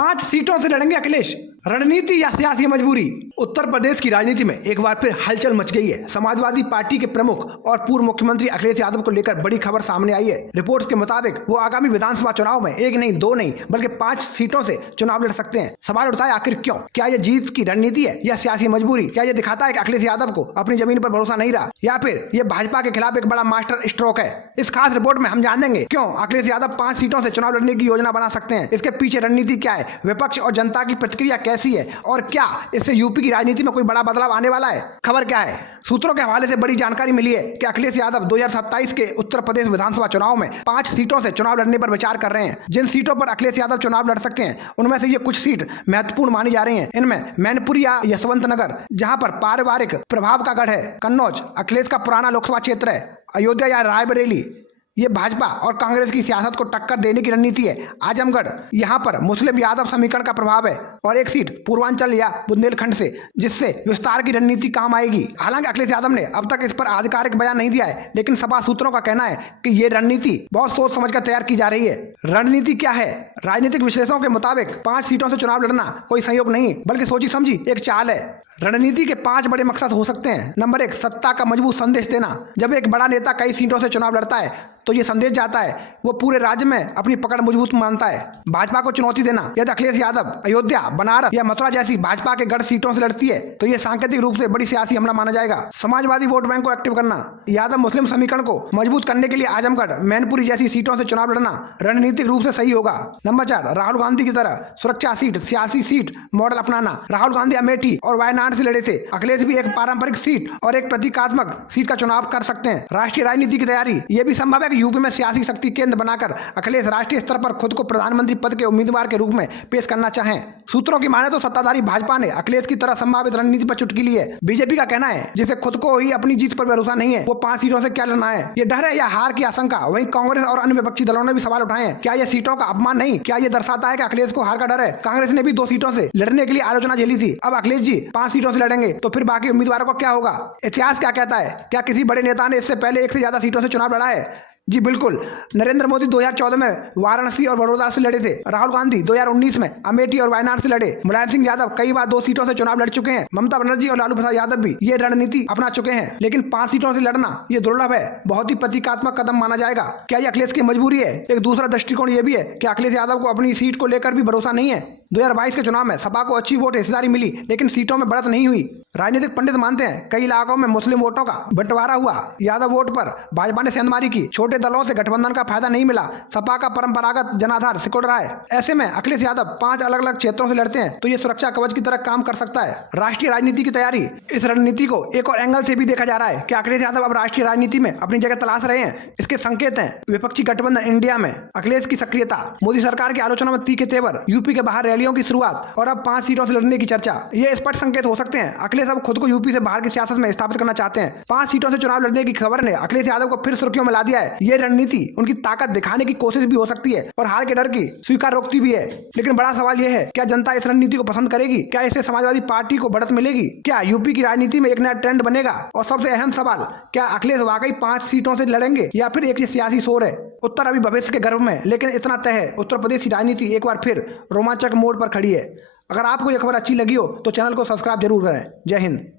5 सीटों से लड़ेंगे अखिलेश, रणनीति या सियासी मजबूरी। उत्तर प्रदेश की राजनीति में एक बार फिर हलचल मच गई है। समाजवादी पार्टी के प्रमुख और पूर्व मुख्यमंत्री अखिलेश यादव को लेकर बड़ी खबर सामने आई है। रिपोर्ट्स के मुताबिक वो आगामी विधानसभा चुनाव में 1 नहीं 2 नहीं बल्कि 5 सीटों से चुनाव लड़ सकते हैं। सवाल उठता है, आखिर क्यों? क्या ये जीत की रणनीति है या सियासी मजबूरी? क्या ये दिखाता है कि अखिलेश यादव को अपनी जमीन पर भरोसा नहीं रहा, या फिर ये भाजपा के खिलाफ एक बड़ा मास्टर स्ट्रोक है? इस खास रिपोर्ट में हम जानेंगे क्यों अखिलेश यादव 5 सीटों से चुनाव लड़ने की योजना बना सकते हैं, इसके पीछे रणनीति क्या है, विपक्ष और जनता की प्रतिक्रिया कैसी है, और क्या इससे यूपी की राजनीति में कोई बड़ा बदलाव आने वाला है? खबर क्या है? सूत्रों के हवाले से बड़ी जानकारी मिली है कि अखिलेश यादव 2027 के उत्तर प्रदेश विधानसभा चुनाव में 5 सीटों से चुनाव लड़ने पर विचार कर रहे हैं। जिन सीटों पर अखिलेश यादव चुनाव लड़ सकते हैं उनमें से ये कुछ सीट महत्वपूर्ण मानी जा रही हैं। इनमें मैनपुरी या यशवंत नगर, जहां पर पारिवारिक प्रभाव का गढ़ है, कन्नौज अखिलेश का पुराना लोकसभा क्षेत्र है, अयोध्या या रायबरेली ये भाजपा और कांग्रेस की सियासत को टक्कर देने की रणनीति है, आजमगढ़ यहाँ पर मुस्लिम यादव समीकरण का प्रभाव है, और एक सीट पूर्वांचल या बुंदेलखंड से, जिससे विस्तार की रणनीति काम आएगी। हालांकि अखिलेश यादव ने अब तक इस पर आधिकारिक बयान नहीं दिया है, लेकिन सपा सूत्रों का कहना है कि ये रणनीति बहुत सोच समझ कर तैयार की जा रही है। रणनीति क्या है? राजनीतिक विश्लेषकों के मुताबिक 5 सीटों से चुनाव लड़ना कोई संयोग नहीं बल्कि सोची समझी एक चाल है। रणनीति के 5 बड़े मकसद हो सकते हैं। नंबर 1, सत्ता का मजबूत संदेश देना। जब एक बड़ा नेता कई सीटों से चुनाव लड़ता है तो ये संदेश जाता है वो पूरे राज्य में अपनी पकड़ मजबूत मानता है। भाजपा को चुनौती देना। यदि अखिलेश यादव अयोध्या, बनारस या मथुरा जैसी भाजपा के गढ़ सीटों से लड़ती है तो ये सांकेतिक रूप से बड़ी सियासी हमला माना जाएगा। समाजवादी वोट बैंक को एक्टिव करना। यादव मुस्लिम समीकरण को मजबूत करने के लिए आजमगढ़, मैनपुरी जैसी सीटों से चुनाव लड़ना रणनीतिक रूप से सही होगा। नंबर 4, राहुल गांधी की तरह सुरक्षा सीट, सियासी सीट मॉडल अपनाना। राहुल गांधी अमेठी और वायनाड से लड़े थे, अखिलेश भी एक पारंपरिक सीट और एक प्रतीकात्मक सीट का चुनाव कर सकते हैं। राष्ट्रीय राजनीति की तैयारी। ये भी संभव है कि यूपी में सियासी शक्ति केंद्र बनाकर अखिलेश राष्ट्रीय स्तर पर खुद को प्रधानमंत्री पद के उम्मीदवार के रूप में पेश करना चाहें। सूत्रों की माने तो सत्ताधारी भाजपा ने अखिलेश की तरह संभावित रणनीति पर चुटकी ली है। बीजेपी का कहना है जिसे खुद को ही अपनी जीत पर भरोसा नहीं है, वो 5 सीटों से क्या लड़ना है, ये डर है या हार की आशंका। वहीं कांग्रेस और अन्य विपक्षी दलों ने भी सवाल उठाए हैं। क्या ये सीटों का अपमान नहीं? क्या ये दर्शाता है कि अखिलेश को हार का डर है? कांग्रेस ने भी 2 सीटों से लड़ने के लिए आलोचना झेली थी। अब अखिलेश जी 5 सीटों से लड़ेंगे तो फिर बाकी उम्मीदवारों को क्या होगा? इतिहास क्या कहता है? क्या किसी बड़े नेता ने इससे पहले 1 से ज्यादा सीटों से चुनाव लड़ा है? जी बिल्कुल। नरेंद्र मोदी 2014 में वाराणसी और बड़ौदा से लड़े थे। राहुल गांधी 2019 में अमेठी और वायनाड से लड़े। मुलायम सिंह यादव कई बार 2 सीटों से चुनाव लड़ चुके हैं। ममता बनर्जी और लालू प्रसाद यादव भी ये रणनीति अपना चुके हैं। लेकिन 5 सीटों से लड़ना ये दुर्लभ है, बहुत ही प्रतीकात्मक कदम माना जाएगा। क्या ये अखिलेश की मजबूरी है? एक दूसरा दृष्टिकोण ये भी है कि अखिलेश यादव को अपनी सीट को लेकर भी भरोसा नहीं है। 2022 के चुनाव में सपा को अच्छी वोट हिस्सेदारी मिली, लेकिन सीटों में बढ़त नहीं हुई। राजनीतिक पंडित मानते हैं कई इलाकों में मुस्लिम वोटों का बंटवारा हुआ। यादव वोट पर भाजपा ने सेंधमारी की। छोटे दलों से गठबंधन का फायदा नहीं मिला। सपा का परंपरागत जनाधार सिकुड़ रहा है। ऐसे में अखिलेश यादव 5 अलग अलग क्षेत्रों से लड़ते हैं तो ये सुरक्षा कवच की तरह काम कर सकता है। राष्ट्रीय राजनीति की तैयारी। इस रणनीति को एक और एंगल से भी देखा जा रहा है कि अखिलेश यादव अब राष्ट्रीय राजनीति में अपनी जगह तलाश रहे हैं। इसके संकेत हैं विपक्षी गठबंधन इंडिया में अखिलेश की सक्रियता, मोदी सरकार की आलोचना में तीखे तेवर, यूपी के बाहर रैलियों की शुरुआत और अब 5 सीटों से लड़ने की चर्चा। ये स्पष्ट संकेत हो सकते हैं अखिलेश अब खुद को यूपी से बाहर की सियासत में स्थापित करना चाहते हैं। 5 सीटों से चुनाव लड़ने की खबर ने अखिलेश यादव को फिर सुर्खियों में ला दिया है। ये रणनीति उनकी ताकत दिखाने की कोशिश भी हो सकती है और हार के डर की स्वीकार रोकती भी है। लेकिन बड़ा सवाल यह है, क्या जनता इस रणनीति को पसंद करेगी? क्या इससे समाजवादी पार्टी को बढ़त मिलेगी? क्या यूपी की राजनीति में एक नया ट्रेंड बनेगा? और सबसे अहम सवाल, क्या अखिलेश वाकई 5 सीटों से लड़ेंगे या फिर एक सियासी शोर है? उत्तर अभी भविष्य के गर्भ में, लेकिन इतना तय है उत्तर प्रदेश की राजनीति एक बार फिर रोमांचक मोड़ पर खड़ी है। अगर आपको यह खबर अच्छी लगी हो तो चैनल को सब्सक्राइब जरूर करें। जय हिंद।